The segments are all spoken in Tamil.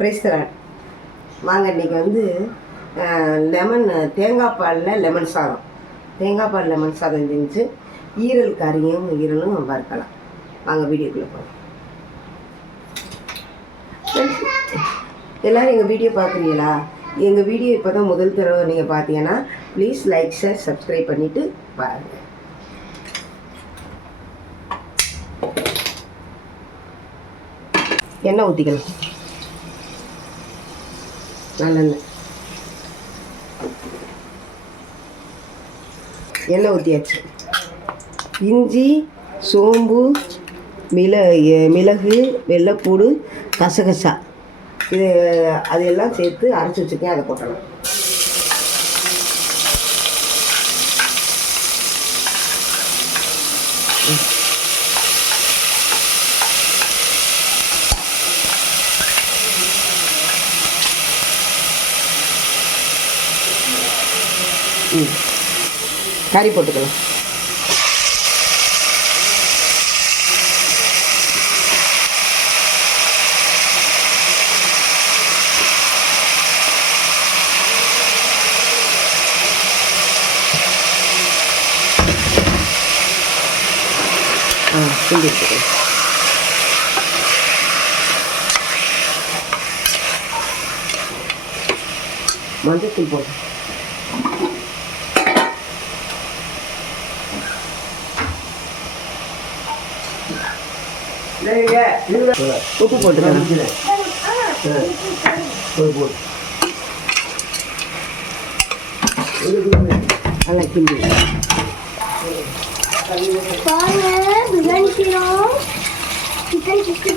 பிரைஸ் தரேன். வாங்க இன்றைக்கி வந்து லெமன் தேங்காய் பாலில் லெமன் சாதம். தேங்காய் பால் லெமன் சாதம் செஞ்சு ஈரல் கறியும் ஈரலும் வறுக்கலாம். வாங்க வீடியோக்குள்ளே போகலாம் எல்லோரும் எங்கள் வீடியோ பார்க்குறீங்களா எங்கள் வீடியோ இப்போ தான் முதல் தடவை நீங்கள் பார்த்தீங்கன்னா ப்ளீஸ் லைக் ஷேர் சப்ஸ்கிரைப் பண்ணிவிட்டு பாருங்கள் எண்ணெய் ஊற்றிக்கலாம் நல்லெண்ணெய் எண்ணெய் ஊற்றியாச்சு இஞ்சி சோம்பு மிள மிளகு வெள்ளைப்பூடு கசகசா. இது அதையெல்லாம் சேர்த்து அரைச்சி வச்சுருக்கேன். அதை போட்டணும் ம் கறி போட்டுக்கலாம். ஆ கிண்டி எடுத்துக்கலாம். மஞ்சத்தூள் போட்டு உப்பு போட்டுக்கிறேன் நல்லா கிண்டி பிரியாணி செய்யறோம் சிக்கன் சிக்ஸ்டி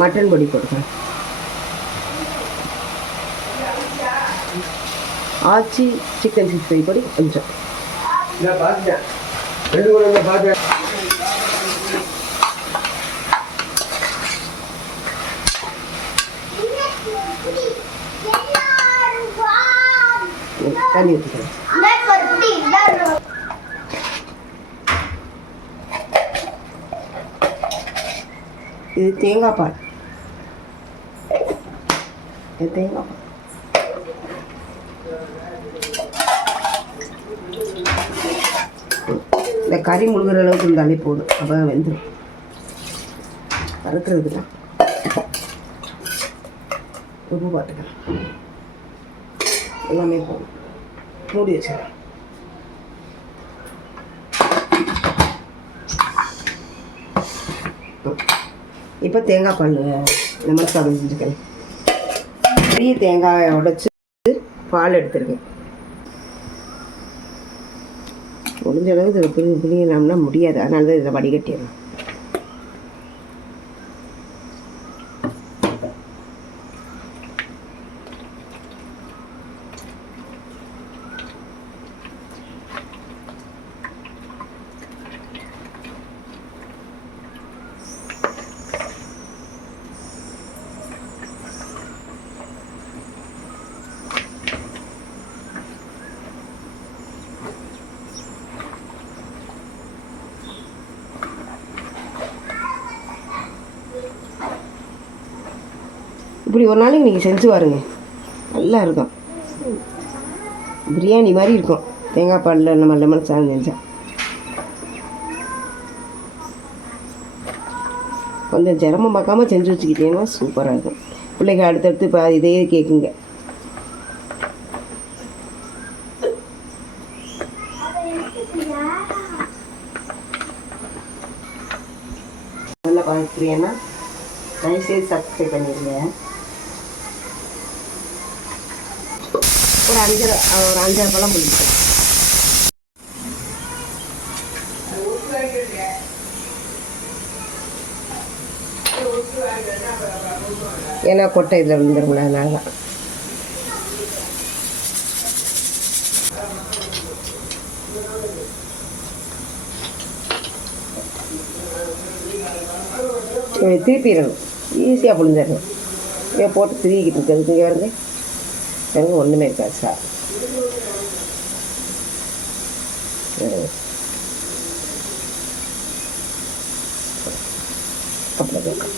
மட்டன் பொடி போட்டுக்கலாம் ஆச்சி சிக்கன் சிக்ஸ்டி பொடி கொஞ்சம் தண்ணி ஊற்றிக்கலாம் இது தேங்காய் பால். இது தேங்காய் பால். இந்த கறி முழுகிற அளவுக்கு இருந்தாலே போதும் அப்போ தான் வெந்துடும் வறுக்கிறதுக்கு தான் உப்பு பார்த்துக்கலாம் எல்லாமே போதும். மூடி வச்சிடலாம். இப்போ தேங்காய் பால் லெமன் சாதம் செஞ்சுக்கிறேன் பெரிய தேங்காயை உடைச்சி பால் எடுத்துருக்கேன் முடிஞ்ச அளவுக்கு இதில் பிடி பிடிங்கினோம்னா முடியாது. அதனால தான் இதை வடிகட்டிடலாம் இப்படி ஒரு நாளைக்கு நீங்கள் செஞ்சு பாருங்க. நல்லா இருக்கும். பிரியாணி மாதிரி இருக்கும். தேங்காய் பாலில் நம்ம லெமன் சாதம் செஞ்சால் கொஞ்சம் சிரமம் பார்க்காம செஞ்சு வச்சுக்கிட்டீங்கன்னா சூப்பராக இருக்கும். பிள்ளைங்க அடுத்தடுத்து இப்போ இதையே கேட்குங்க நல்லா பார்க்குறீங்கன்னா தயவுசெய்து சப்ஸ்கிரைப் பண்ணிடுங்க. ஒரு அஞ்சரை ஒரு அஞ்சரை பழம் பிடிக்கும் ஏன்னா கொட்டை இதில் விழுந்துருங்களா அதனால தான். திருப்பிடணும் ஈஸியாக புழிஞ்சிடணும் ஏன் போட்டு திருவிக்கிட்டு இருக்கிறது இங்கே வருங்க எங்கே ஒன்றுமே இருக்காது சார். கேட்கும்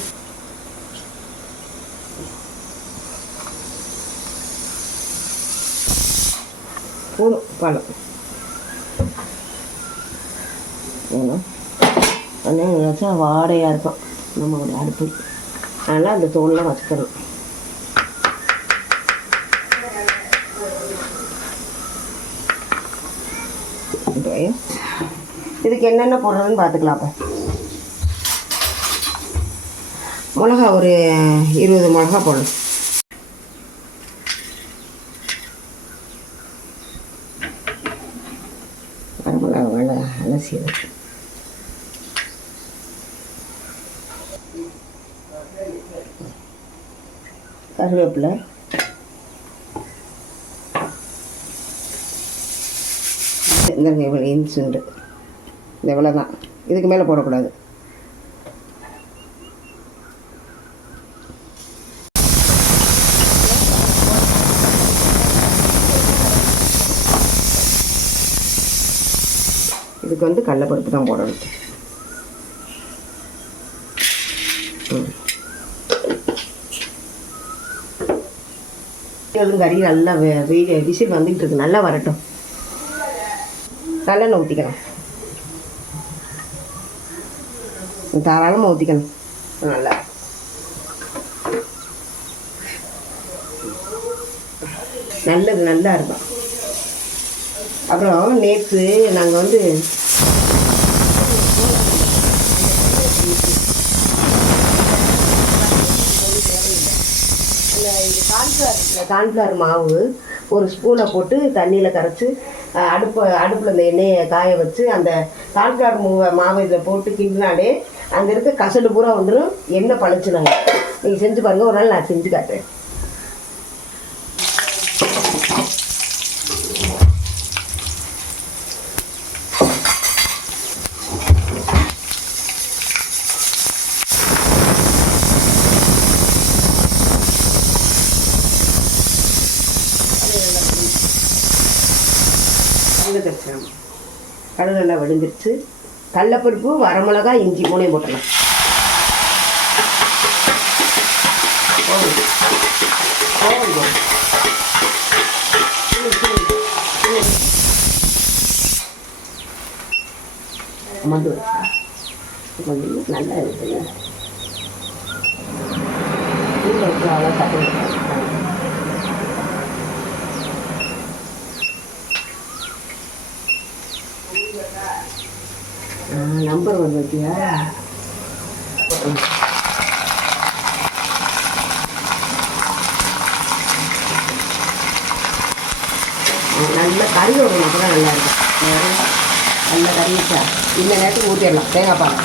போதும் பழம் ஏன்னா அண்ணன் வாடையாக இருக்கும். நம்ம ஒரு அடுப்பு. அதனால் அந்த தோல்லாம் வச்சுக்கணும். இதுக்கு என்னென்ன போடுறதுன்னு பார்த்துக்கலாம்ப்ப மிளகா ஒரு இருபது மிளகா போடணும் வேலை அலசி வச்சு. கருவேப்பிலை. இந்த இவ்வளோ இன்ச்சுண்டு இந்த இவ்வளோ தான் இதுக்கு மேலே போடக்கூடாது. இதுக்கு வந்து கடலப்பருப்பு தான் போடணும். கறி நல்லா வே- விசில் வந்துக்கிட்டு இருக்கு. நல்லா வரட்டும். நல்லெண்ணெய் ஊற்றிக்கலாம் தாராளமாக ஊற்றிக்கணும் நல்லா நல்லது நல்லா இருக்கும் அப்புறம் நேற்று நாங்கள் வந்து கான்ஃப்ளவர் கான்ஃப்ளவர் மாவு ஒரு ஸ்பூனை போட்டு தண்ணியில் கரைச்சி அடுப்பு அடுப்பில் இந்த எண்ணெயை காய வச்சு அந்த தாழ்காடு மூவை மாவு இதில் போட்டு கிண்டினாலே அங்கே இருக்க கசடு பூரா வந்துடும் எண்ணெய் பழச்சினாங்க நீங்கள் செஞ்சு பாருங்கள் ஒரு நாள் நான் செஞ்சு காட்டுறேன். கடுகு தரிசனம் கடுகு நல்லா வெடிஞ்சிருச்சு. கடலப்பருப்பு வரமிளகா இஞ்சி மூணையும் போட்டுடலாம். போதும். கொஞ்சம் நல்லா இருக்குங்க. அவ்வளோ தப்பு நம்பர் வந்து பார்த்தியா நல்ல கறி விடணும் கூட தான் நல்லா இருக்கும் நல்ல கறி வச்சா இந்த நேரத்துக்கு ஊற்றிடலாம் தேங்காய் பால்.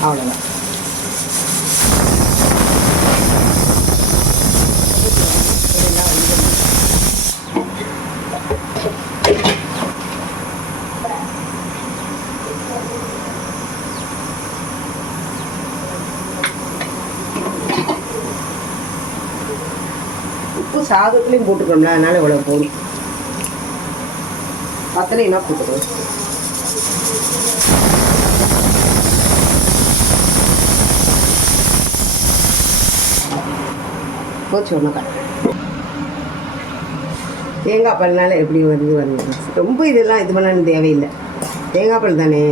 அவ்வளோதான் உப்பு சாதத்துலேயும் போட்டுக்கோம்ல அதனால இவ்வளோ போதும். பத்தலைன்னா போட்டுக்கணும். போச்சு ஒன்றும் தேங்காய் பால்னால எப்படி வருது வருது. ரொம்ப இதெல்லாம் இது பண்ணணும் தேவையில்லை. தேங்காய் பால் தானே.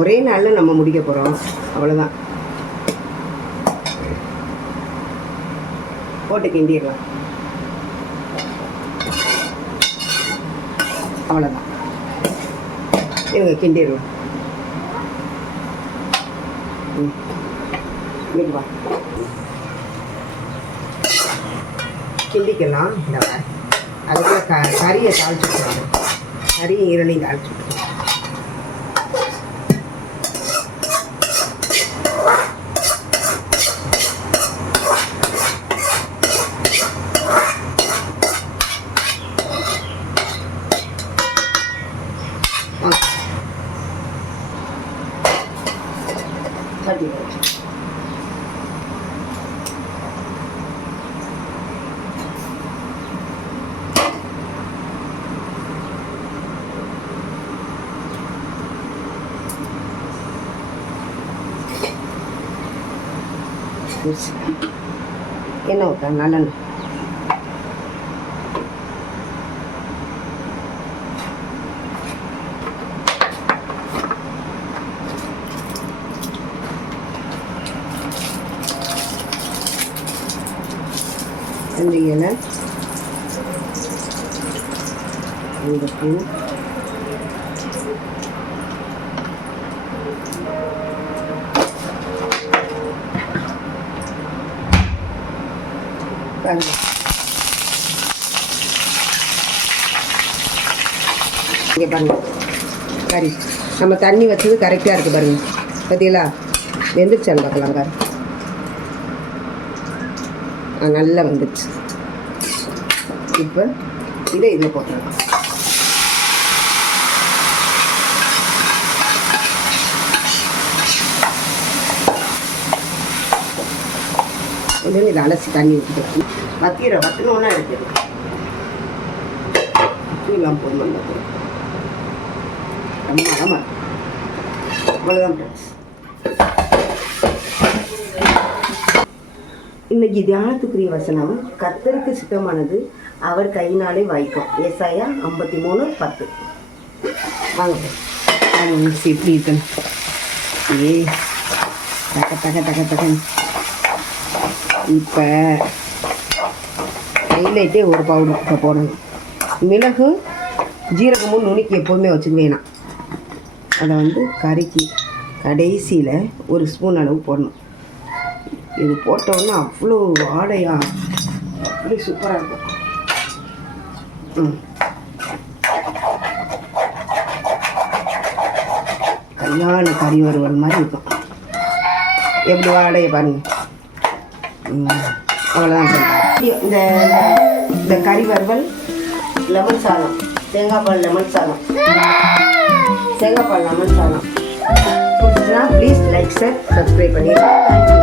ஒரே நாளில் நம்ம முடிக்க போகிறோம் அவ்வளோதான் போட்டு கிண்டிடலாம். அவ்வளோதான் இவங்க கிண்டிடுவோம். ம். கிண்டிக்கலாம். இந்த அதுக்குள்ள க கறியை தாளிச்சு விட்டுருவாங்க கறியும் ஈரலையும் தாளிச்சு ஊசி. எண்ணெய் ஊற்ற நல்லெண்ணெய். ரெண்டு இலை. இந்த பூ பாருங்க இங்கே பாருங்க. கறி நம்ம தண்ணி வச்சது கரெக்டாக இருக்குது பாருங்க. பார்த்தீங்களா வெந்துருச்சான்னு பார்க்கலாம் பாரு நல்லா வந்துடுச்சு இப்போ இதை இதில் போட்டுருக்கோம் கொஞ்சம் இதை அலசி தண்ணி ஊற்றிக்கலாம் வத்திர வத்தணுன்னா இருக்குது. நல்லா போதும் ரொம்ப அழமா அவ்வளோதான் ஃப்ரெண்ட்ஸ் இன்னைக்கு தியானத்துக்குரிய வசனம் கர்த்தருக்கு சித்தமானது அவர் கையினாலே வாய்க்கும். ஏசாயா ஐம்பத்தி மூணு பத்து. வாங்க எப்படி இருக்குன்னு ஏ தக்க தக்க தக்க தக்கன்னு இப்போ ஹைலைட்டே ஒரு பவுடர் இப்போ போடணும் மிளகு ஜீரகமும் நுணுக்கி எப்போதுமே வச்சுக்க வேணாம் அதை வந்து கறிக்கு கடைசியில் ஒரு ஸ்பூன் அளவு போடணும். இது போட்டோன்னா அவ்வளோ வாடையா. அப்படி சூப்பராக இருக்கும். ம். கல்யாண கறி வருவது மாதிரி இருக்கும். எப்படி வாடையை பாருங்கள் அவ்வளோதான் இந்த இந்த கறி வறுவல் லெமன் சாதம். தேங்காய் பால் லெமன் சாதம். தேங்காய் பால் லெமன் சாதம். பிடிச்சிச்சுன்னா ப்ளீஸ் லைக் சார் சப்ஸ்கிரைப் பண்ணிடுங்க. Thank you